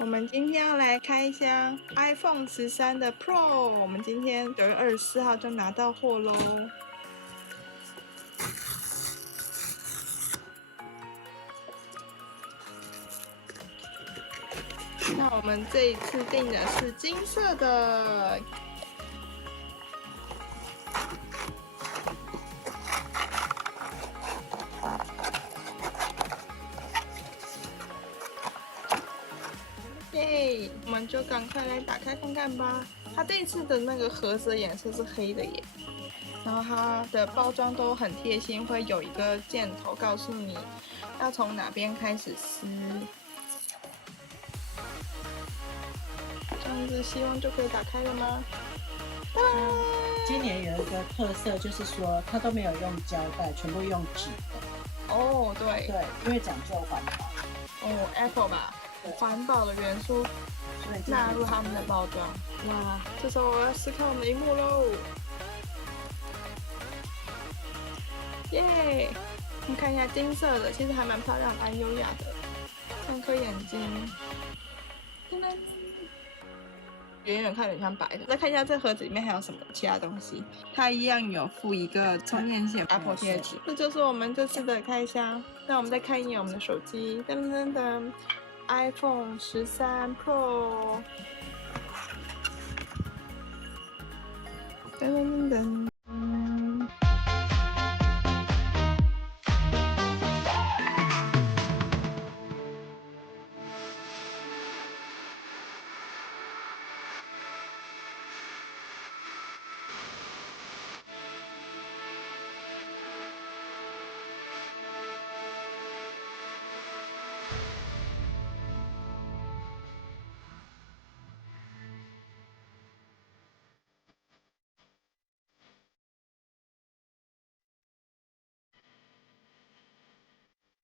我们今天要来开箱 iPhone 13的 Pro， 我们今天9月24号就拿到货喽。那我们这一次订的是金色的。耶！我们就赶快来打开看看吧。它这一次的那个盒子的颜色是黑的耶，然后它的包装都很贴心，会有一个箭头告诉你要从哪边开始撕。这样子，希望就可以打开了吗？今年有一个特色，就是说它都没有用胶带，全部用纸的。哦，对，对，因为讲究环保。哦 ，Apple 吧，环保的元素纳入他们的包装。哇，这时候我要撕开我们的荧幕喽！耶！我们看一下金色的，其实还蛮漂亮，蛮优雅的，像颗眼睛。噔噔，远远看有点像白的。再看一下这盒子里面还有什么其他东西，它一样有附一个充电线 Apple 贴纸。这就是我们这次的开箱。那我们再看一眼我们的手机，噔噔噔，iPhone 13 Pro，噔噔噔噔。